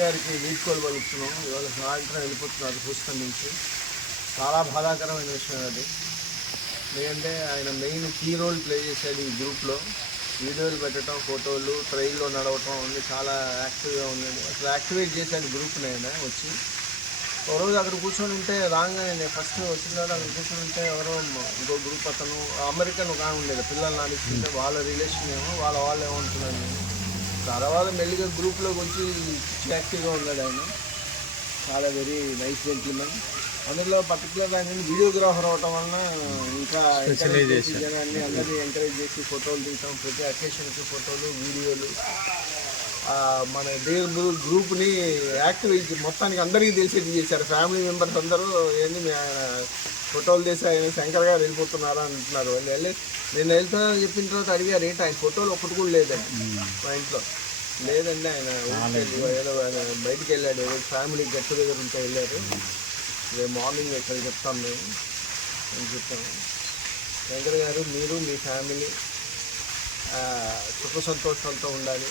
గారికి వీడ్కోలు పలుకుతున్నాం ఇవాళ సాయంత్రం వెళ్ళిపోతున్నారు హూస్టన్ నుంచి. చాలా బాధాకరమైన విషయం అది. ఎందుకంటే ఆయన మెయిన్ కీ రోల్ ప్లే చేశాడు ఈ గ్రూప్లో. వీడియోలు పెట్టడం ఫోటోలు ట్రైల్లో నడవటం అన్నీ చాలా యాక్టివ్గా ఉన్నాడు అసలు యాక్టివేట్ చేశాడు గ్రూప్ని ఆయన వచ్చి. ఒక రోజు అక్కడ కూర్చొని ఉంటే రాగానే నేను ఫస్ట్ వచ్చినాడు అక్కడ కూర్చొని ఉంటే ఎవరో ఇంకో గ్రూప్ అతను అమెరికన్ ఒక ఉండేది. పిల్లల్ని ఆడిస్తుంటే వాళ్ళ రిలేషన్ ఏమో వాళ్ళ వాళ్ళు ఏమంటున్నాను నేను. తర్వాత మెల్లిగా గ్రూప్లోకి వచ్చి యాక్టివ్గా ఉన్నాడు ఆయన. చాలా వెరీ నైస్ జెంట్మెన్ అందులో పర్టికులర్ ఆయన వీడియోగ్రాఫర్ అవటం వలన ఇంకా జనాన్ని అందరినీ ఎంకరేజ్ చేసి ఫోటోలు తీయటం ప్రతి అకేషన్కి ఫోటోలు వీడియోలు మన డే గ్రూప్ని యాక్టివేట్ మొత్తానికి అందరికీ తెలిసేది చేశారు. ఫ్యామిలీ మెంబర్స్ అందరూ ఆయన ఫోటోలు తీసి ఆయన శంకర్ గారు వెళ్ళిపోతున్నారా అంటున్నారు. వాళ్ళు వెళ్ళి నేను వెళ్తా చెప్పిన తర్వాత అడిగారు ఏంటి ఆయన ఫోటోలు ఒక్కటి కూడా లేదండి మా ఇంట్లో. లేదండి ఆయన ఏదో బయటికి వెళ్ళాడు. ఏదో ఫ్యామిలీ గెట్ టుగెదర్ ఉంటే వెళ్ళారు. రేపు మార్నింగ్ ఇక్కడ చెప్తాం మేము. అని చెప్పాము శంకర్ గారు మీరు మీ ఫ్యామిలీ సుఖ సంతోషాలతో ఉండాలి.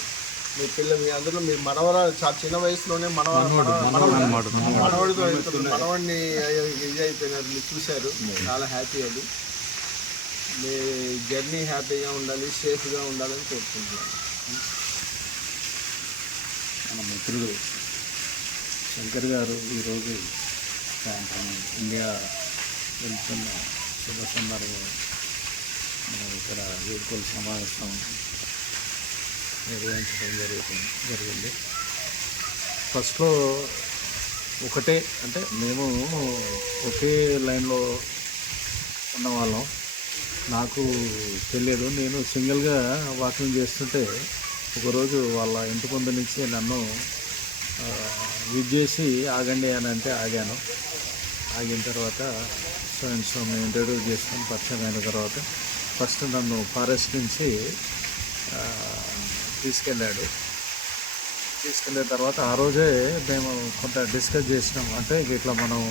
మీ పిల్ల మీ అందులో మీ మనవర చాలా చిన్న వయసులోనే మనవర మనవడితో. మనవడిని ఎంజాయ్ అయిపోయినారు. మీరు చూశారు. చాలా హ్యాపీ అది. మీ జర్నీ హ్యాపీగా ఉండాలి సేఫ్గా ఉండాలని కోరుకుంటున్నాను. మన మిత్రుడు శంకర్ గారు ఈరోజు సాయంత్రం ఇండియా వెళ్తున్న శుభ సందర్భం మనం ఇక్కడ వీడ్కోలు సమావేశం నిర్వహించడం జరుగుతుంది జరిగింది. ఫస్ట్లో ఒకటే అంటే మేము ఒకే లైన్లో ఉన్నవాళ్ళం. నాకు తెలియదు నేను సింగిల్గా వాకింగ్ చేస్తుంటే ఒకరోజు వాళ్ళ ఇంటి ముందు నుంచి నన్ను విజ్ చేసి ఆగండి అని అంటే ఆగాను. ఆగిన తర్వాత సో అండ్ సో మేము ఇంట్రడ్యూస్ చేసుకొని పరిచయం అయిన తర్వాత ఫస్ట్ నన్ను ఫారెస్ట్ నుంచి తీసుకెళ్ళాడు. తీసుకెళ్ళిన తర్వాత ఆ రోజే మేము కొంత డిస్కస్ చేసినాం. అంటే ఇట్లా మనం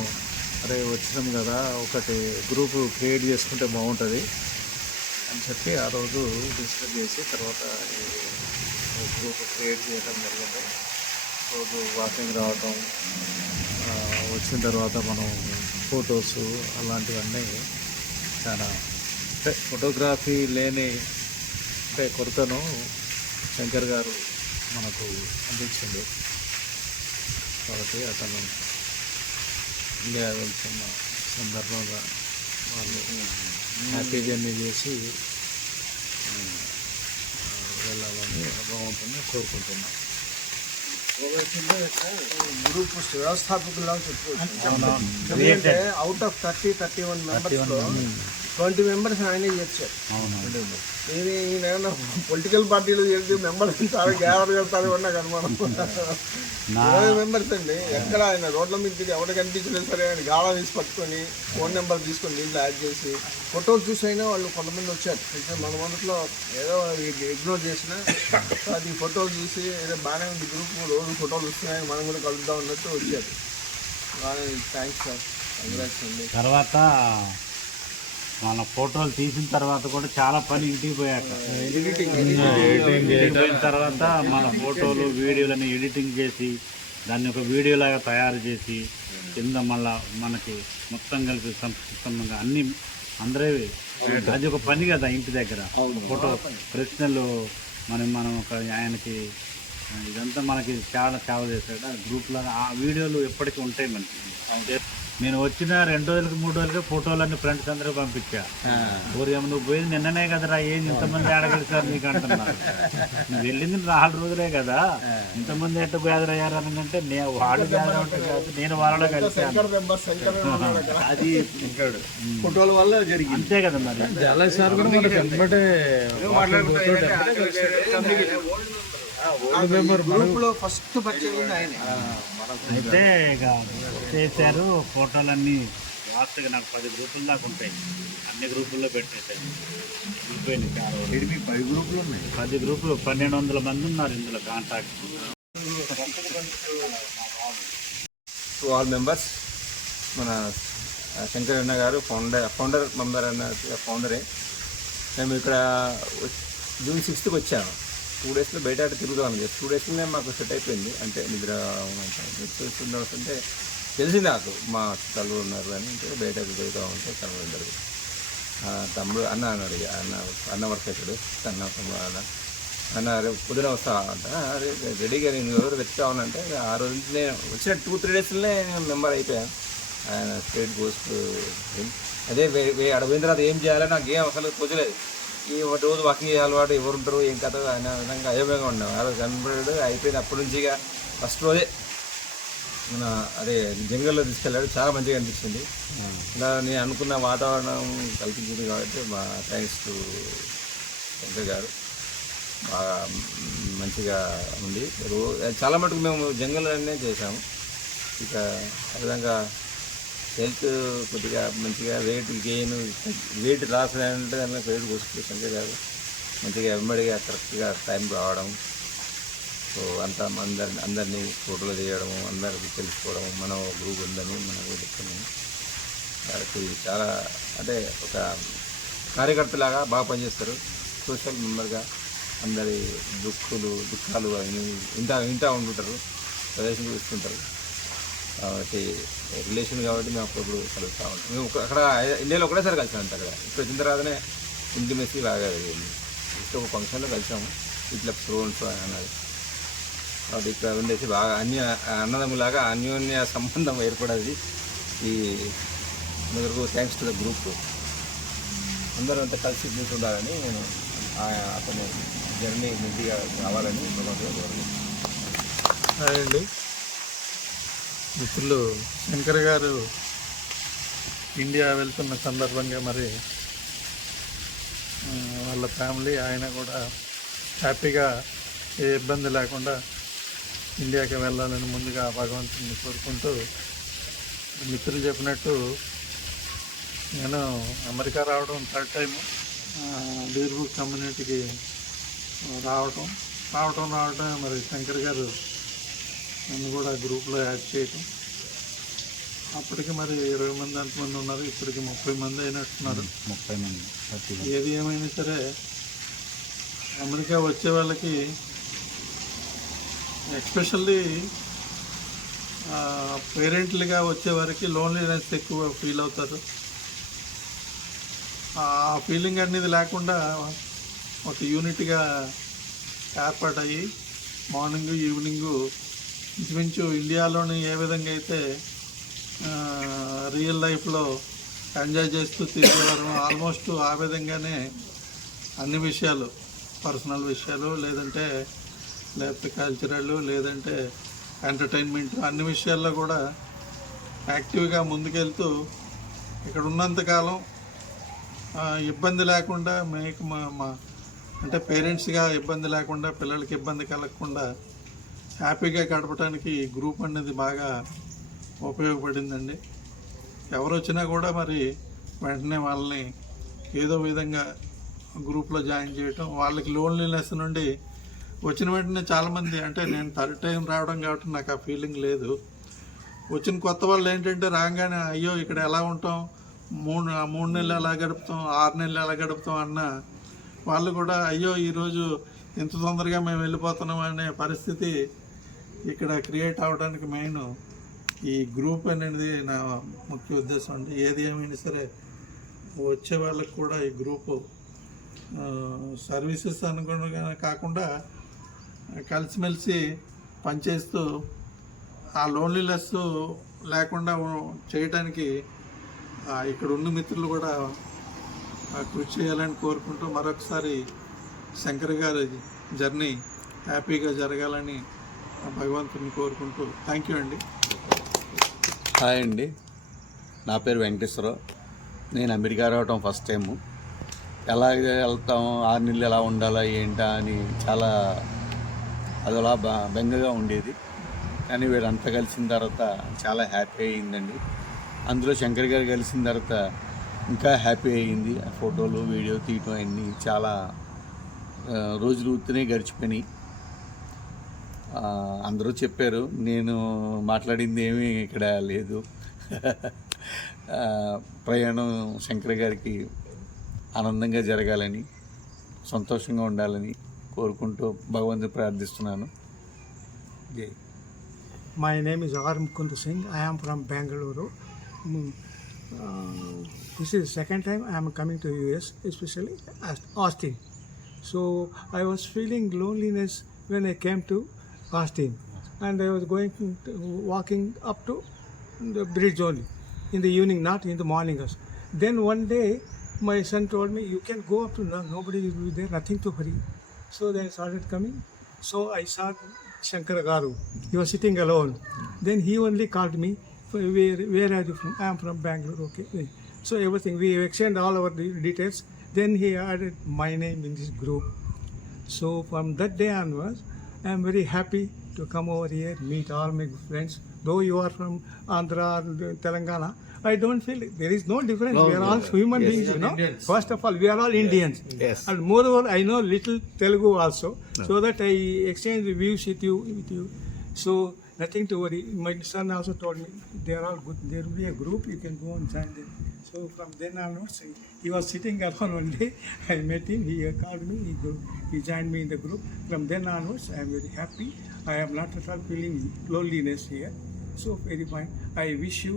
అరే వచ్చినాం కదా ఒకటి గ్రూప్ క్రియేట్ చేసుకుంటే బాగుంటుంది అని చెప్పి ఆ రోజు డిస్కస్ చేసి తర్వాత గ్రూప్ క్రియేట్ చేయడం జరిగింది. రోజు వాకింగ్ రావటం వచ్చిన తర్వాత మనం ఫొటోస్ అలాంటివన్నీ చాలా అంటే ఫోటోగ్రఫీ లేని అంటే కొరతను శంకర్ గారు మనకు అందించింది కాబట్టి అతను ఇండియా వెళ్తున్న సందర్భంగా వాళ్ళు హ్యాపీ జర్నీ చేసి వెళ్ళాలని బాగుంటుందని కోరుకుంటున్నాను గ్రూప్ వ్యవస్థాపకులా చెప్పుకోవచ్చు. Out of thirty thirty one members twenty members ఆయనే చేర్చారు ఇది ఈయన పొలిటికల్ పార్టీలో చేసి మెంబర్స్ చాలా గ్యాదర్ చేస్తారు నాకు అనుమానం. ఇరవై మెంబర్స్ అండి. ఎక్కడ ఆయన రోడ్ల మీద తిరిగి ఎవరు కనిపించినా సరే ఆయన గాళం వేసి పట్టుకొని ఫోన్ నెంబర్ తీసుకొని దీంట్లో యాడ్ చేసి ఫోటోలు చూసైనా వాళ్ళు కొంతమంది వచ్చారు. అయితే మన మొదట్లో ఏదో ఇగ్నోర్ చేసిన అది ఫోటోలు చూసి ఏదో బాగానే ఉంది గ్రూప్ రోజు ఫోటోలు వస్తున్నాయి మనం కూడా కలుద్దాం అన్నట్టు వచ్చారు. థ్యాంక్స్ సార్ కంగ్రాట్స్ అండి. తర్వాత మన ఫోటోలు తీసిన తర్వాత కూడా చాలా పని ఇంటికి పోయాక. పోయిన తర్వాత మన ఫోటోలు వీడియోలని ఎడిటింగ్ చేసి దాన్ని ఒక వీడియో లాగా తయారు చేసి కింద మళ్ళా మనకి మొత్తం కలిపి సంస్కృతంగా అన్ని అందరే అది ఒక పని కదా ఇంటి దగ్గర. ఫోటో ప్రశ్నలు మనం మనం ఒక ఆయనకి ఇదంతా మనకి చాలా సేవ చేశాడు గ్రూప్లో ఆ వీడియోలు ఎప్పటికీ ఉంటాయి మనకి. నేను వచ్చిన రెండు రోజులకి మూడు రోజులకి ఫోటోలన్నీ ఫ్రెండ్స్ అందరూ పంపించా. ఊరికేమో నువ్వు పోయింది నిన్ననే కదరా ఏంది ఇంతమంది ఆడగలిసారు నీకు అంటున్నారు నువ్వు వెళ్ళింది నాలుగు రోజులే కదా. ఇంతమంది ఎట్ట గ్యాదర్ అయ్యారు అని అంటే నేను వాడు గ్యాదర్ అవుతే కాదు నేను వాళ్ళలో కలిసాను. అది ఫోటోల వల్ల జరిగింది. అంతే కదా మరి. చాలా సార్ కూడా గ్రూప్లో ఫస్ట్ పరిచయం అయితే ఇక చేశారు ఫోటోలన్నీ లాస్ట్గా నాకు పది గ్రూపుల దాకా ఉంటాయి. అన్ని గ్రూపుల్లో వెళ్ళిపోయింది చాలా పది గ్రూపులు ఉన్నాయి? పది గ్రూపులు పన్నెండు వందల మంది ఉన్నారు ఇందులో కాంటాక్ట్ టు ఆల్ మెంబర్స్ మన ఆ, శంకర్ అన్న గారు ఫౌండర్ ఫౌండర్ మెంబర్ అన్న ఫౌండరే మేము ఇక్కడ జూన్ సిక్స్త్కి వచ్చాము. టూ డేస్లో బయట అటు తిరుగుతాం జస్ట్ టూ డేస్లోనే మాకు సెట్ అయిపోయింది. అంటే నిద్ర చూస్తున్న అంటే తెలిసింది నాకు మా తల్లు ఉన్నారు అని అంటే బయట తిరుగుతూ ఉంటే కనబడ్డారు తమ్ముడు అన్న అన్నాడు అన్న అన్న వర్క్ అవుతాడు అన్న తమ్ముడు అన్న. అన్న రేపు పొద్దున వస్తా అంట. అరే రెడీగా నేను ఎవరు వెతుకుతా ఆ రోజు నేను వచ్చిన టూ త్రీ డేస్లోనే మెంబర్ అయిపోయాను ఆయన స్టేట్ పోస్ట్ అదే వే తర్వాత ఏం చేయాలో నాకు ఏం అసలు తోచలేదు. ఈ ఒక రోజు వాకింగ్ అలవాటు ఎవరు ఉంటారు ఏం కథ అనే విధంగా అయోమయంగా ఉన్నాం ఆ రోజు కనబడాడు అయిపోయింది అప్పటి నుంచి ఇక ఫస్ట్ రోజే మన అదే జంగల్లో తీసుకెళ్ళాడు. చాలా మంచిగా అనిపించింది. ఇలా నేను అనుకున్న వాతావరణం కల్పించింది కాబట్టి మా థ్యాంక్స్ టు శంకర్ గారు. బాగా మంచిగా ఉంది. చాలా మటుకు మేము జంగల్లోనే చేశాము. ఇక ఆ విధంగా హెల్త్ కొద్దిగా మంచిగా వెయిట్ గెయిన్ వెయిట్ లాస్ అంటే దానిలో వెయిట్ కోసుకుంటే శంకర్ మంచిగా వెంబడిగా కరెక్ట్గా టైం రావడం సో అంతా అందరి అందరినీ ఫోటోలు తీయడము అందరికీ తెలుసుకోవడం మన గ్రూప్ ఉందని మనకు చెప్తున్నాము కాబట్టి చాలా అంటే ఒక కార్యకర్తలాగా బాగా పనిచేస్తారు. సోషల్ మెంబర్గా అందరి దుఃఖులు దుఃఖాలు అవన్నీ ఇంత ఇంటా ఉంటుంటారు. ప్రదేశం చూస్తుంటారు. కాబట్టి రిలేషన్ కాబట్టి మేము అప్పుడప్పుడు కలుస్తూ ఉంటాం. మేము అక్కడ ఇండియాలో ఒకటేసారి కలిసాం అంత అక్కడ ఇక్కడ వచ్చిన తర్వాతనే ఇంటిమెసీ బాగా జరిగింది. జస్ట్ ఒక ఫంక్షన్లో కలిసాము. ఇట్లా ఫ్రోన్స్ అన్నది కాబట్టి ఇక్కడ ఉండేసి బాగా అన్య అన్నదమ్ములాగా అన్యోన్య సంబంధం ఏర్పడేది. ఈ అందరికీ థ్యాంక్స్ టు ద గ్రూప్ అందరూ అంతా కలిసి కూర్చుండాలని ఉండాలని నేను అతను జర్నీ మంచిగా కావాలని భగవంతుడు కోరుకుంటున్నాను. అండి. మిత్రులు శంకర్ గారు ఇండియా వెళ్తున్న సందర్భంగా మరి వాళ్ళ ఫ్యామిలీ ఆయన కూడా హ్యాపీగా ఏ ఇబ్బంది లేకుండా ఇండియాకి వెళ్ళాలని ముందుగా భగవంతుని కోరుకుంటూ మిత్రులు చెప్పినట్టు నేను అమెరికా రావడం థర్డ్ టైం బీర్బుక్ కమ్యూనిటీకి రావటం రావటం రావటం మరి శంకర్ గారు నన్ను కూడా గ్రూప్లో యాడ్ చేయటం. అప్పటికి మరి ఇరవై మంది అంతమంది ఉన్నారు? ఇప్పటికి ముప్పై మంది అయినట్టున్నారు. ముప్పై మంది ఏది ఏమైనా సరే అమెరికా వచ్చే వాళ్ళకి ఎస్పెషల్లీ పేరెంట్లుగా వచ్చే వారికి లోన్లీనెస్ ఎక్కువ ఫీల్ అవుతారు. ఆ ఫీలింగ్ అనేది లేకుండా ఒక యూనిట్గా ఏర్పాటయ్యి మార్నింగ్ ఈవినింగ్ ఇంచుమించు ఇండియాలోని ఏ విధంగా అయితే రియల్ లైఫ్లో ఎంజాయ్ చేస్తూ తిరిగేవారు ఆల్మోస్ట్ ఆ విధంగానే అన్ని విషయాలు పర్సనల్ విషయాలు లేదంటే లేకపోతే కల్చరల్ లేదంటే ఎంటర్టైన్మెంట్ అన్ని విషయాల్లో కూడా యాక్టివ్గా ముందుకెళ్తూ ఇక్కడ ఉన్నంతకాలం ఇబ్బంది లేకుండా మీకు మా మా అంటే పేరెంట్స్గా ఇబ్బంది లేకుండా పిల్లలకి ఇబ్బంది కలగకుండా హ్యాపీగా గడపడానికి గ్రూప్ అనేది బాగా ఉపయోగపడిందండి. ఎవరు వచ్చినా కూడా మరి వెంటనే వాళ్ళని ఏదో విధంగా గ్రూప్లో జాయిన్ చేయటం వాళ్ళకి లోన్లీనెస్ నుండి వచ్చిన వెంటనే చాలామంది అంటే నేను థర్డ్ టైం రావడం కాబట్టి నాకు ఆ ఫీలింగ్ లేదు. వచ్చిన కొత్త వాళ్ళు ఏంటంటే రాగానే అయ్యో ఇక్కడ ఎలా ఉంటాం? మూడు మూడు నెలలు ఎలా గడుపుతాం? ఆరు నెలలు ఎలా గడుపుతాం? అన్న వాళ్ళు కూడా అయ్యో ఈరోజు ఇంత తొందరగా మేము వెళ్ళిపోతున్నాం అనే పరిస్థితి ఇక్కడ క్రియేట్ అవడానికి మెయిన్ ఈ గ్రూప్ అనేది నా ముఖ్య ఉద్దేశం అండి. ఏది ఏమైనా సరే వచ్చే వాళ్ళకి కూడా ఈ గ్రూపు సర్వీసెస్ అనుగుణంగా కాకుండా కలిసిమెలిసి పనిచేస్తూ ఆ లోన్లీనెస్ లేకుండా చేయడానికి ఇక్కడ ఉన్న మిత్రులు కూడా కృషి చేయాలని కోరుకుంటూ మరొకసారి శంకర్ గారి జర్నీ హ్యాపీగా జరగాలని భగవంతుని కోరుకుంటూ థ్యాంక్ యూ అండి. హాయ్ అండి. నా పేరు వెంకటేశ్వరరావు. నేను అమెరికా రావటం ఫస్ట్ టైము ఎలా వెళ్తాం ఆరు నెలలు ఎలా ఉండాలా ఏంటా అని చాలా అదలా బెంగగా ఉండేది. కానీ వీరంతా కలిసిన తర్వాత చాలా హ్యాపీ అయ్యిందండి. అందులో శంకర్ గారు కలిసిన తర్వాత ఇంకా హ్యాపీ అయ్యింది. ఫోటోలు వీడియో తీయటం అన్నీ చాలా రోజులు ఉత్తినే గడిచిపోయినాయి. అందరూ చెప్పారు నేను మాట్లాడింది ఏమీ ఇక్కడ లేదు. ప్రయాణం శంకర గారికి ఆనందంగా జరగాలని సంతోషంగా ఉండాలని కోరుకుంటూ భగవంతు ప్రార్థిస్తున్నాను. జై. My name is R Mukund Singh I am from Bengaluru this is second time I'm coming to US especially Austin so I was feeling loneliness when I came to Austin, and I was going to, walking up to the bridge only in the evening, not in the morning. also. Then one day, my son told me, "You can go up to no, nobody will be there, nothing to hurry." So then I started coming. So I saw Shankar Garu. He was sitting alone. Then he only called me. Where, where are you from? I am from Bangalore. Okay. So everything we exchanged all our de- details. Then he added my name in this group. So from that day onwards, I am very happy to come over here, meet all my friends. Though you are from Andhra, or Telangana, I don't feel there is no difference. we are all human beings, you know. First of all, we are all Indians. Yes. And moreover, I know little Telugu also, so that I exchange views with you. With you. So nothing to worry. My son also told me they are all good. There will be a group you can go and join them. So from then onwards, he- he was sitting alone one day. I met him. He called me. He, go, he joined me in the group. From then onwards, I am very happy. I am not at all feeling loneliness here. So very fine. I wish you.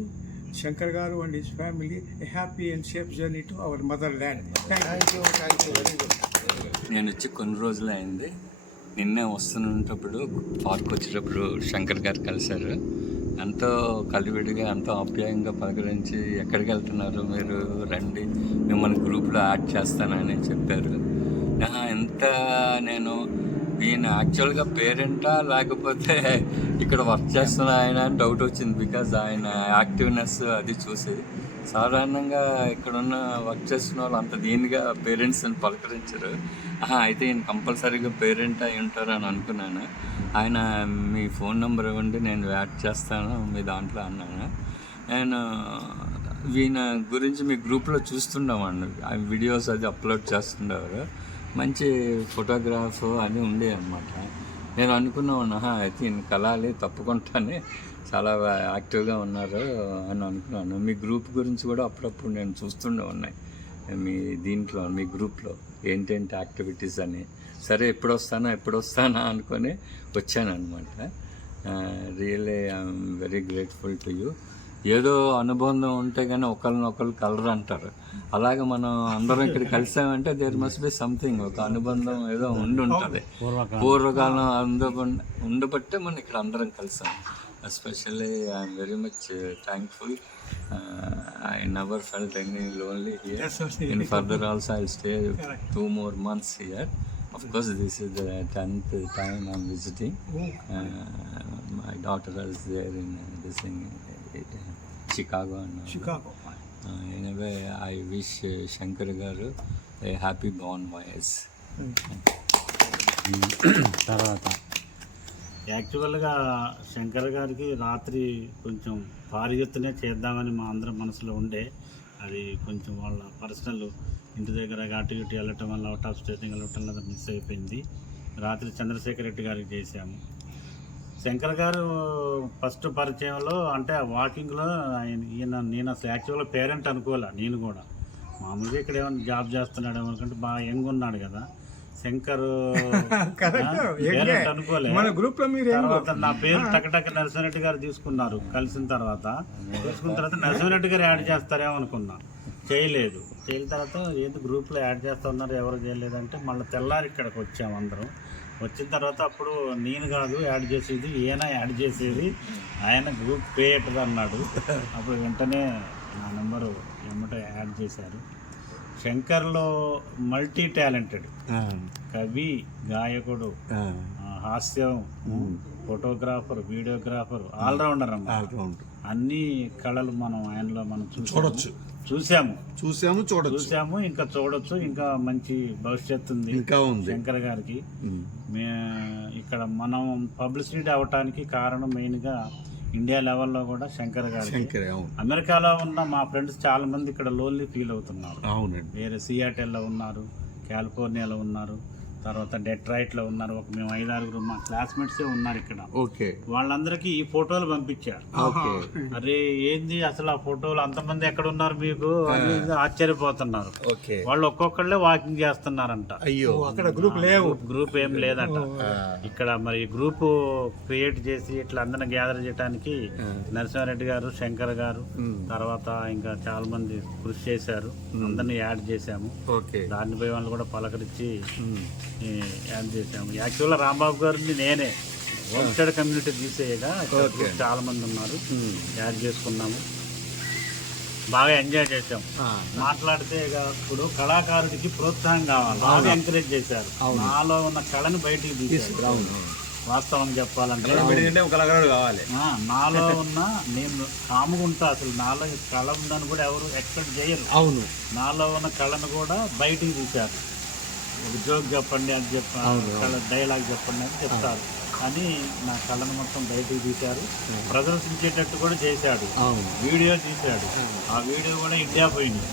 Shankar Garu and his family a happy and safe journey to our motherland. Thank you. Thank you thank you very good నేను వచ్చి కొన్ని రోజులు అయింది నిన్నే వస్తున్నప్పుడు park వచ్చేటప్పుడు శంకర్ గారు కలిశారు ఎంతో కలివిడిగా ఎంతో ఆప్యాయంగా పలకరించి ఎక్కడికి వెళ్తున్నారు మీరు? రండి మిమ్మల్ని గ్రూప్లో యాడ్ చేస్తానని చెప్పారు. ఎంత నేను ఈయన యాక్చువల్గా పేరెంటా? లేకపోతే ఇక్కడ వర్క్ చేస్తున్న ఆయన అని డౌట్ వచ్చింది. బికాజ్ ఆయన యాక్టివ్నెస్ అది చూసి సాధారణంగా ఇక్కడున్న వర్క్ చేస్తున్న వాళ్ళు అంత దీనిగా పేరెంట్స్ అని పలకరించరు. ఆహా, అయితే ఈయన కంపల్సరీగా పేరెంట్ అయి ఉంటారు అని అనుకున్నాను. ఆయన మీ ఫోన్ నెంబర్ ఇవ్వండి నేను యాడ్ చేస్తాను మీ దాంట్లో అన్నాను. నేను ఈయన గురించి మీ గ్రూప్లో చూస్తుండేవాడిని. ఆ వీడియోస్ అది అప్లోడ్ చేస్తుండేవారు. మంచి ఫోటోగ్రాఫ్ అని ఉండే అనమాట నేను అనుకున్నాను అయితే ఈయన కలాలి తప్పకుండానే చాలా యాక్టివ్గా ఉన్నారు అని అనుకున్నాను. మీ గ్రూప్ గురించి కూడా అప్పుడప్పుడు నేను చూస్తుండే ఉన్నాయి మీ దీంట్లో మీ గ్రూప్లో. ఏంటేంటి యాక్టివిటీస్ అని. సరే ఎప్పుడు వస్తానా ఎప్పుడు వస్తానా అనుకొని వచ్చాను అనమాట really I'm very grateful to you. ఏదో అనుబంధం ఉంటే కానీ ఒకరిని ఒకరు కలరు అంటారు అలాగే మనం అందరం ఇక్కడ కలిసామంటే దేర్ మస్ట్ బి సంథింగ్ ఒక అనుబంధం ఏదో ఉండి ఉంటుంది పూర్వకాలం అందబ ఉండబట్టే మనం ఇక్కడ అందరం కలిసాం. Especially I'm very much thankful I never felt any lonely here in further also I stay two more months here Of course, this is the tenth time I'm visiting. Uh, my daughter is there in uh, this in uh, Chicago. And. Chicago. Uh, anyway, I wish uh, Shankar Garu a happy born voyage. తర్వాత యాక్చువల్గా శంకర్ గారికి రాత్రి కొంచెం భారీ చేద్దామని మా అందరం మనసులో ఉండే అది కొంచెం వాళ్ళ పర్సనల్ ఇంటి దగ్గర అటు ఇటు వెళ్ళటం వల్ల అవుట్ ఆఫ్ స్టేషన్ వెళ్ళటం వల్ల మిస్ అయిపోయింది. రాత్రి చంద్రశేఖర్ రెడ్డి గారికి చేశాము. శంకర్ గారు ఫస్ట్ పరిచయంలో అంటే వాకింగ్లో ఆయన ఈయన నేను అసలు యాక్చువల్గా పేరెంట్ అనుకోలే నేను కూడా. మామూలుగా ఇక్కడ ఏమైనా జాబ్ చేస్తున్నాడు అనుకుంటే బాగా యంగ్ ఉన్నాడు కదా. శంకర్ మన గ్రూప్లో మీరు తర్వాత నా పేరు టకటక నరసింహరెడ్డి గారు తీసుకున్నారు కలిసిన తర్వాత. తీసుకున్న తర్వాత నరసింహరెడ్డి గారు యాడ్ చేస్తారేమో అనుకున్నా. చేయలేదు. చేయని తర్వాత ఏంటి గ్రూప్లో యాడ్ చేస్తా ఉన్నారు ఎవరు చేయలేదంటే మళ్ళీ తెల్లారి ఇక్కడికి వచ్చాము అందరం. వచ్చిన తర్వాత అప్పుడు నేను కాదు యాడ్ చేసేది ఈయన యాడ్ చేసేది. ఆయన గ్రూప్ క్రియేటర్ అన్నాడు. అప్పుడు వెంటనే నా నెంబరు ఎమ్మట యాడ్ చేశారు. శంకర్లో మల్టీ టాలెంటెడ్. కవి గాయకుడు హాస్యం ఫోటోగ్రాఫర్ వీడియోగ్రాఫర్ ఆల్రౌండర్ అన్నమాట. అన్ని కళలు మనం ఆయనలో మనం చూడొచ్చు. చూసాము. చూసాము చూడొచ్చు. చూసాము ఇంకా చూడొచ్చు ఇంకా మంచి భవిష్యత్తు ఉంది ఇంకా ఉంది. శంకర్ గారికి. మే. ఇక్కడ మనం పబ్లిసిటీ అవ్వటానికి కారణం మెయిన్గా ఇండియా లెవెల్లో కూడా శంకర్ గారికి శంకరే అమెరికాలో ఉన్న మా ఫ్రెండ్స్ చాలా మంది ఇక్కడ లోన్లీ ఫీల్ అవుతున్నారు. అవునండి. వేరే సియాటెల్లో ఉన్నారు కాలిఫోర్నియాలో ఉన్నారు. తర్వాత డెట్రాయిట్లో ఉన్నారు. ఒక మేము ఐదారుగురు మా క్లాస్మేట్సే ఉన్నారు ఇక్కడ. ఓకే. వాళ్ళందరికీ ఈ ఫోటోలు పంపించారు. ఓకే. అరే ఏంది అసలు ఆ ఫోటోలు? అంతమంది ఎక్కడ ఉన్నారు మీకు ఆశ్చర్యపోతున్నారు. ఓకే. వాళ్ళు ఒక్కొక్కళ్ళే వాకింగ్ చేస్తున్నారంట. అయ్యో. అక్కడ గ్రూప్ లేవు. గ్రూప్- ఏం లేదంట. ఇక్కడ మరి గ్రూప్ క్రియేట్ చేసి ఇట్లా అందరిని గ్యాదర్ చేయడానికి నరసింహారెడ్డి గారు శంకర్ గారు తర్వాత ఇంకా చాలా మంది కృషి చేశారు. అందరిని యాడ్ చేశాము. పోయి వాళ్ళు కూడా పలకరించి యాడ్ చేశాము. యాక్చువల్గా రాంబాబు గారిని నేనే. హోమ్ స్టేడ్ కమ్యూనిటీ తీసేయగా చాలా మంది ఉన్నారు. యాడ్ చేసుకున్నాము. బాగా ఎంజాయ్ చేసాం మాట్లాడితే ఇప్పుడు కళాకారుడికి ప్రోత్సాహం కావాలి. బాగా ఎంకరేజ్ చేశారు. నాలో ఉన్న కళని బయటికి తీశారు వాస్తవం చెప్పాలంటే కళాకారుడు కావాలి. నాలో ఉన్న నేను కాముకుంటా అసలు. నాలో కళ ఉందని కూడా ఎవరు ఎక్స్పెక్ట్ చేయరు. అవును. నాలో ఉన్న కళను కూడా బయటికి తీశారు ఒక జోక్ చెప్పండి అది చెప్పండి కళ డైలాగ్ చెప్పండి అని చెప్తారు. కానీ నా కళను మొత్తం బయటికి తీశారు. ప్రదర్శించేటట్టు కూడా చేశాడు. వీడియో తీశాడు. ఆ వీడియో కూడా ఇండియా పోయింది.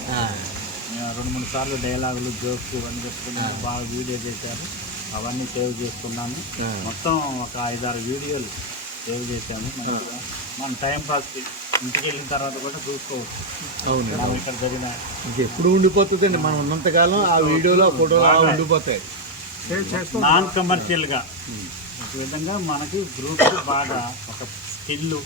నేను రెండు మూడు సార్లు డైలాగులు జోక్స్ ఇవన్నీ చెప్పుకుని బాగా వీడియో చేశారు. అవన్నీ సేవ్ చేసుకున్నాను మొత్తం ఒక ఐదారు వీడియోలు సేవ్ మంచిగా. మన టైం పాస్ ఇంటికి వెళ్ళిన తర్వాత కూడా చూసుకోవచ్చు. అవును మనం ఇక్కడ జరిగిన ఇది ఎప్పుడు ఉండిపోతుందండి. మనం ఉన్నంతకాలం ఆ వీడియోలో ఆ ఫోటోలు అలా ఉండిపోతాయి. నాన్ కమర్షియల్గా ఒక విధంగా మనకి గ్రూప్ బాగా ఒక స్కిల్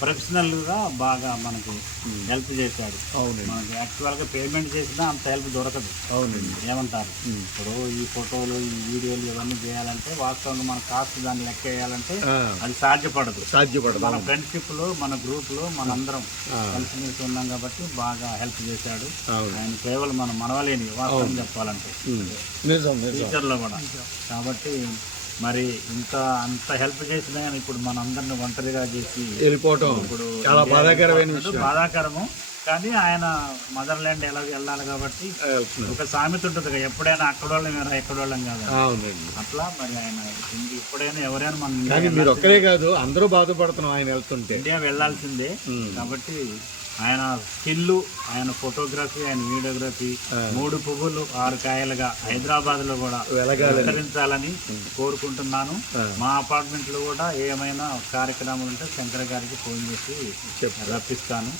ప్రొఫెషనల్గా బాగా మనకి హెల్ప్ చేశాడు. అవునండి. మనకి యాక్చువల్గా పేమెంట్ చేసినా అంత హెల్ప్ దొరకదు. అవునండి. ఏమంటారు? ఇప్పుడు ఈ ఫోటోలు ఈ వీడియోలు ఇవన్నీ చేయాలంటే వాస్తవంగా మన కాస్ట్ దాన్ని లెక్క వేయాలంటే అది సాధ్యపడదు. సాధ్యపడదు. మన ఫ్రెండ్షిప్లో మన గ్రూప్లో మనందరం. కలిసిమెలిసి ఉన్నాం కాబట్టి బాగా హెల్ప్ చేశాడు. ఆయన కేవలం మనం మనవలేని వాస్తవం చెప్పాలంటే. కూడా. కాబట్టి మరి ఇంత అంత హెల్ప్ చేసినా కానీ ఇప్పుడు మన అందరిని ఒంటరిగా చేసి వెళ్ళిపోవటం ఇప్పుడు చాలా బాధాకరమైన బాధాకరము. కానీ ఆయన మదర్ ల్యాండ్ ఎలా వెళ్ళాలి కాబట్టి. ఒక సామెత ఉంటుంది కదా, ఎప్పుడైనా ఎవరా ఎక్కడోళ్ళం కాదు. అవునండి. అట్లా మరి ఆయన ఎప్పుడైనా ఎవరైనా మన మీరు ఒక్కరే కాదు అందరూ బాధపడుతున్నాం ఆయన వెళ్తుంటే. ఇండియా వెళ్ళాల్సిందే. కాబట్టి ఆయన స్కిల్ ఆయన ఫోటోగ్రఫీ ఆయన వీడియోగ్రఫీ మూడు పువ్వులు ఆరు కాయలుగా హైదరాబాద్లో కూడా విస్తరించాలని కోరుకుంటున్నాను. మా అపార్ట్మెంట్లో కూడా ఏమైనా కార్యక్రమాలు ఉంటే శంకర్ గారికి ఫోన్ చేసి. రప్పిస్తాను.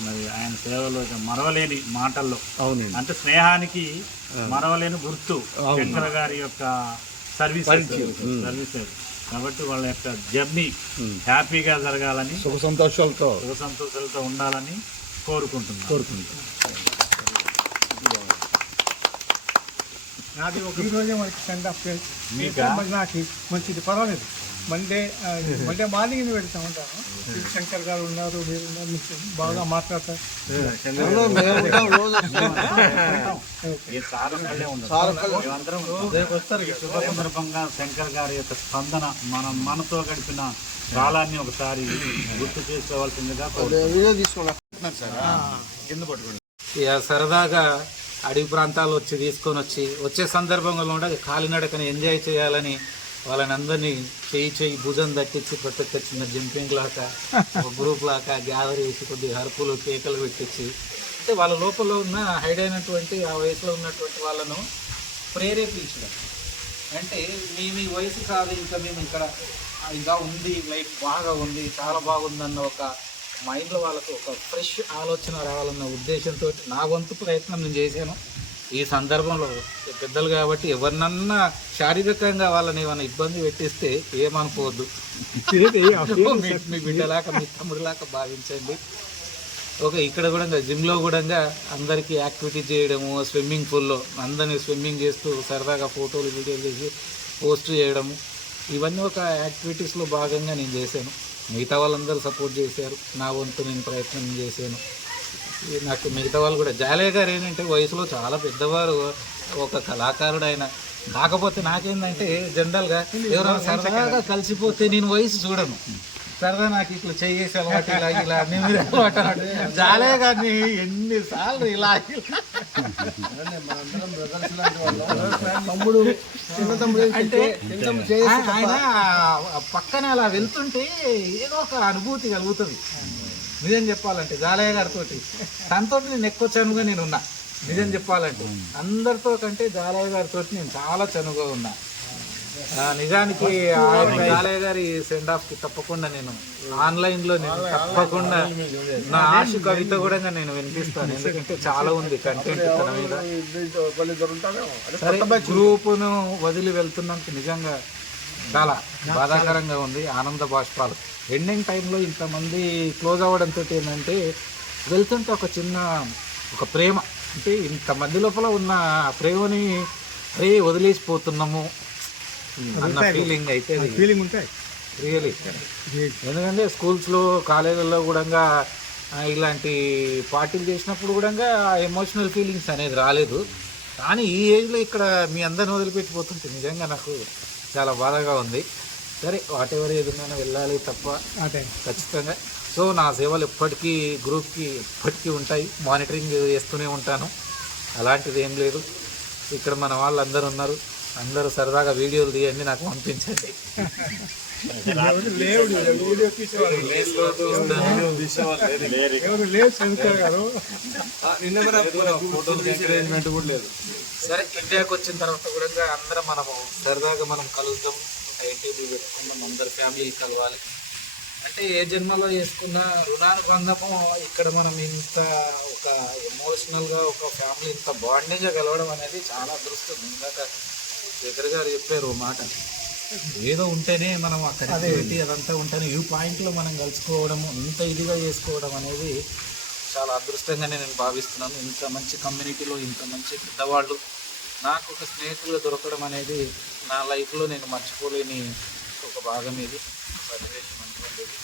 మరి ఆయన సేవలో మరవలేని మాటల్లో. అంటే స్నేహానికి మరవలేని గుర్తు శంకర్ గారి యొక్క సర్వీసెస్. సర్వీసెస్. కాబట్టి వాళ్ళ యొక్క జర్నీ హ్యాపీగా జరగాలని సుఖ సంతోషాలతో. సుఖ సంతోషాలతో ఉండాలని కోరుకుంటున్నాను. కోరుకుంటాం నాది ఒక ఈ రోజే మనకి సెండ్ ఆఫ్ నాకు మంచిది పర్వాలేదు. మండే మండే మార్నింగ్ వెళ్తా ఉంటాను శంకర్ గారు ఉన్నారు మీరు బాగా మాట్లాడతారు. సందర్భంగా శంకర్ గారి యొక్క స్పందన మనం మనతో గడిపిన కాలాన్ని ఒకసారి గుర్తు చేసుకోవాల్సిందిగా. ఇక సరదాగా అడవి ప్రాంతాలు వచ్చి తీసుకొని వచ్చి వచ్చే సందర్భంలో కూడా కాలినడకని ఎంజాయ్ చేయాలని వాళ్ళని అందరినీ చేయి చేయి భుజం దట్టించి ప్రతి ఒక్క చిన్న జంపింగ్ లాక ఒక గ్రూప్ లాక గ్యాదర్ చేసి కొద్ది హరుపులు కేకలు పెట్టించి అంటే వాళ్ళ లోపల ఉన్న హైడ్ అయినటువంటి ఆ వయసులో ఉన్నటువంటి వాళ్ళను ప్రేరేపించడం. అంటే మీ మీ వయసు కాదు ఇంకా మేము ఇక్కడ ఇంకా ఉంది లైఫ్ బాగా ఉంది చాలా బాగుందన్న ఒక మైండ్లో వాళ్ళకు ఒక ఫ్రెష్ ఆలోచన రావాలన్న ఉద్దేశంతో నా వంతు ప్రయత్నం నేను చేశాను. ఈ సందర్భంలో పెద్దలు కాబట్టి ఎవరినన్నా శారీరకంగా వాళ్ళని ఏమైనా ఇబ్బంది పెట్టిస్తే ఏమనుకోవద్దు. మీ బిడ్డలాగా మీ తమ్ముడిలాగా భావించండి. ఓకే ఇక్కడ కూడా జిమ్లో కూడా అందరికీ యాక్టివిటీ చేయడము స్విమ్మింగ్ పూల్లో అందరినీ స్విమ్మింగ్ చేస్తూ సరదాగా ఫోటోలు వీడియోలు చేసి పోస్ట్ చేయడము ఇవన్నీ ఒక యాక్టివిటీస్లో భాగంగా నేను చేశాను. మిగతా వాళ్ళందరూ సపోర్ట్ చేశారు. నా వంతు నేను ప్రయత్నం చేశాను. నాకు మిగతా వాళ్ళు కూడా జాలయ్య గారు ఏంటంటే వయసులో చాలా పెద్దవారు ఒక కళాకారుడు ఆయన కాకపోతే నాకేందంటే జనరల్గా ఎవరైనా సరదాగా కలిసిపోతే నేను వయసు చూడను. సరదా నాకు ఇట్లా చేసి అలవాటు ఇలా ఇలా అన్ని అలవాటు జాలయ్య గారిని ఎన్నిసార్లు ఇలా ఇలా తమ్ముడు చిన్న తమ్ముడు అంటే ఆయన పక్కన అలా వెళ్తుంటే ఏదో ఒక అనుభూతి కలుగుతుంది. నిజం చెప్పాలంటే జాలయ్య గారితో తనతో నేను ఎక్కువ చనువుగా నేను ఉన్నా. నిజం చెప్పాలంటే. అందరితో కంటే జాలయ్య గారితో నేను చాలా చనువుగా ఉన్నా. నిజానికి కాలయ్య గారి సెండ్ ఆఫ్కి తప్పకుండా నేను ఆన్లైన్లో నేను తప్పకుండా నా ఆశ కవిత కూడా నేను వినిపిస్తాను. ఎందుకంటే చాలా ఉంది కంటెంట్ తన మీద. సరే గ్రూపును వదిలి వెళ్తున్నందుకు నిజంగా చాలా బాధాకరంగా ఉంది. ఆనంద బాష్పాలు. ఎండింగ్ టైంలో ఇంతమంది క్లోజ్ అవ్వడంతో ఏంటంటే వెళ్తుంటే ఒక చిన్న ఒక ప్రేమ. అంటే ఇంతమంది లోపల ఉన్న ఆ ప్రేమని అరే వదిలేసిపోతున్నాము. అన్న ఫీలింగ్ అయితే ఫీలింగ్ ఉంటాయి. రియలీ ఎందుకంటే స్కూల్స్లో కాలేజీల్లో కూడా ఇలాంటి పార్టీలు చేసినప్పుడు కూడా ఎమోషనల్ ఫీలింగ్స్ అనేది రాలేదు. కానీ ఈ ఏజ్లో ఇక్కడ మీ అందరిని వదిలిపెట్టిపోతుంటే నిజంగా నాకు చాలా బాధగా ఉంది. సరే వాట్ ఎవర్ ఏదైనా వెళ్ళాలి తప్ప ఖచ్చితంగా. సో నా సేవలు ఎప్పటికీ గ్రూప్కి ఎప్పటికీ ఉంటాయి. మానిటరింగ్ చేస్తూనే ఉంటాను. అలాంటిది ఏం లేదు. ఇక్కడ మన వాళ్ళు అందరూ ఉన్నారు. అందరూ సరదాగా వీడియోలు తీయండి నాకు పంపించండి. ఎవరు లేదు. సరే ఇండియాకి వచ్చిన తర్వాత కూడా అందరం మనము సరదాగా మనం కలుద్దాం. ఐటీబీ పెట్టుకుందాం అందరు ఫ్యామిలీ కలవాలి. అంటే ఏ జన్మలో చేసుకున్న రుణానుబంధము ఇక్కడ మనం ఇంత ఒక ఎమోషనల్గా ఒక ఫ్యామిలీ ఇంత బాండింగ్గా కలవడం అనేది చాలా అదృష్టం. ఇందాక శేఖర్ గారు చెప్పారు మాట. ఏదో ఉంటేనే మనం ఆ కనెక్టివిటీ అదంతా ఉంటేనే వ్యూ పాయింట్లో మనం కలుసుకోవడం ఇంత ఇదిగా చేసుకోవడం అనేది చాలా అదృష్టంగానే నేను భావిస్తున్నాను. ఇంత మంచి కమ్యూనిటీలో ఇంత మంచి పెద్దవాళ్ళు నాకు ఒక స్నేహితులుగా దొరకడం అనేది నా లైఫ్లో నేను మర్చిపోలేని ఒక భాగం ఇది. సన్నివేశం అటువంటిది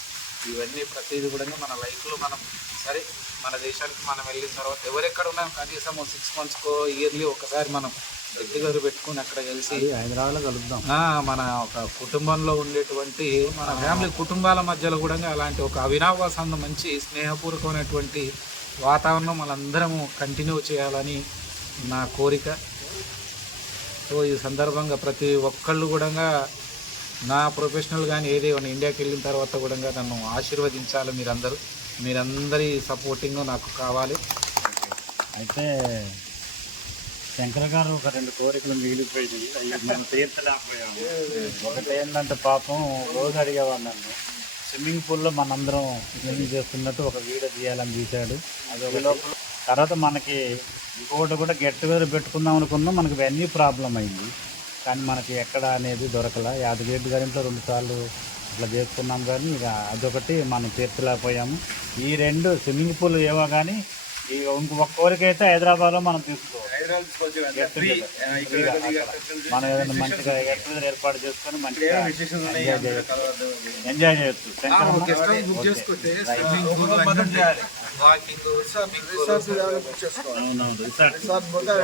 ఇవన్నీ ప్రతిదీ కూడా మన లైఫ్లో మనం సరే మన దేశానికి మనం వెళ్ళిన తర్వాత ఎవరెక్కడ ఉన్నాం కనీసం సిక్స్ మంత్స్కో ఇయర్లీ ఒకసారి మనం దగ్గర పెట్టుకుని అక్కడ కలిసి హైదరాబాద్లో కలుద్దాం. మన ఒక కుటుంబంలో ఉండేటువంటి మన ఫ్యామిలీ కుటుంబాల మధ్యలో కూడా అలాంటి ఒక అవినాభాసంద మంచి స్నేహపూర్వకమైనటువంటి వాతావరణం మనందరము కంటిన్యూ చేయాలని నా కోరిక. సో ఈ సందర్భంగా ప్రతి ఒక్కళ్ళు కూడా నా ప్రొఫెషనల్ కానీ ఏది ఇండియాకి వెళ్ళిన తర్వాత కూడా నన్ను ఆశీర్వదించాలి మీరందరూ. మీరందరి సపోర్టింగ్ నాకు కావాలి. అయితే శంకర్ గారు ఒక రెండు కోరికలు మిగిలిపోయినాయి. అవి మనం తీర్చలేకపోయాము. ఒకటి ఏంటంటే పాపం రోజు అడిగేవాడు నన్ను స్విమ్మింగ్ పూల్లో మనందరం స్విమ్మింగ్ చేస్తున్నట్టు ఒక వీడియో తీయాలని తీశాడు. అది ఒక లోపల తర్వాత మనకి ఇంకొకటి కూడా గెట్ టుగెదర్ పెట్టుకుందాం అనుకున్నాం మనకి వెన్యూ ప్రాబ్లం అయింది. కానీ మనకి ఎక్కడ అనేది దొరకల. యాదగిరెడ్డి గారి ఇంట్లో రెండు సార్లు ఇట్లా చేసుకున్నాం కానీ ఇక అదొకటి మనం తీర్చలేకపోయాము. ఈ రెండు స్విమ్మింగ్ పూల్ ఏవో కానీ ఈ ఇంకొక కోరిక అయితే హైదరాబాద్లో మనం అక్కడ. మనం ఏదైనా మంచిగా ఏర్పాటు చేసుకొని మంచిగా ఎంజాయ్ చేయొచ్చు.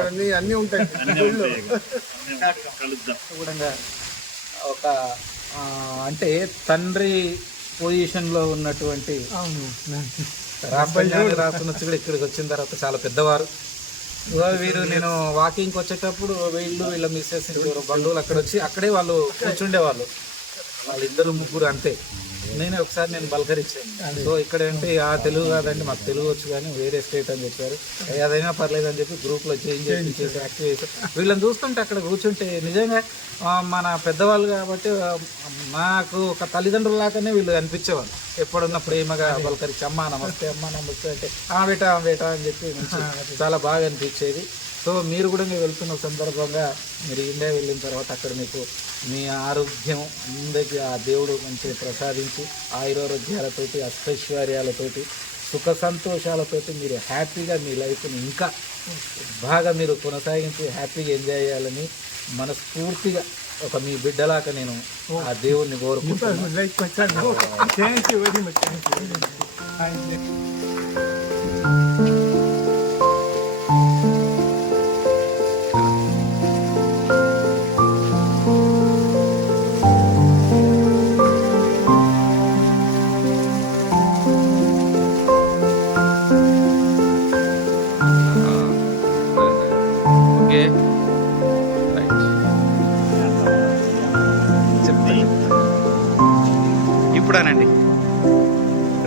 అన్ని అన్నీ ఉంటాయి. ఒక అంటే తండ్రి పొజిషన్లో ఉన్నటువంటి రాసుకున్న కూడా ఇక్కడికి వచ్చిన తర్వాత చాలా పెద్దవారు. వీరు నేను వాకింగ్కి వచ్చేటప్పుడు వీళ్ళు వీళ్ళ మిస్సెస్ బంధువులు అక్కడ వచ్చి అక్కడే వాళ్ళు కూర్చుండేవాళ్ళు. వాళ్ళిద్దరు ముగ్గురు అంతే. నేనే ఒకసారి నేను బలకరించాను. సో ఇక్కడ అంటే ఆ తెలుగు కాదండి మాకు తెలుగు వచ్చు కానీ వేరే స్టేట్ అని చెప్పారు. ఏదైనా పర్లేదు అని చెప్పి గ్రూప్లో చేంజ్ చేసి యాక్టివ్ చేసి వీళ్ళని చూస్తుంటే అక్కడ కూర్చుంటే నిజంగా మన పెద్దవాళ్ళు కాబట్టి నాకు ఒక తల్లిదండ్రుల లాగానే వీళ్ళు అనిపించేవాళ్ళు. ఎప్పుడున్న ప్రేమగా పలకరించి అమ్మ నమస్తే అమ్మ నమస్తే అంటే ఆ బేటా ఆ బేటా అని చెప్పి చాలా బాగా అనిపించేది. సో మీరు కూడా మీరు వెళ్తున్న సందర్భంగా మీరు ఇండియా వెళ్ళిన తర్వాత అక్కడ మీకు మీ ఆరోగ్యం అందరికీ ఆ దేవుడు మంచిగా ప్రసాదించి ఆయురారోగ్యాలతోటి అష్టైశ్వర్యాలతోటి సుఖ సంతోషాలతోటి మీరు హ్యాపీగా మీ లైఫ్ని ఇంకా బాగా మీరు కొనసాగించి హ్యాపీగా ఎంజాయ్ చేయాలని మనస్ఫూర్తిగా ఒక మీ బిడ్డలాగా నేను ఆ దేవుణ్ణి కోరుకుంటున్నాను.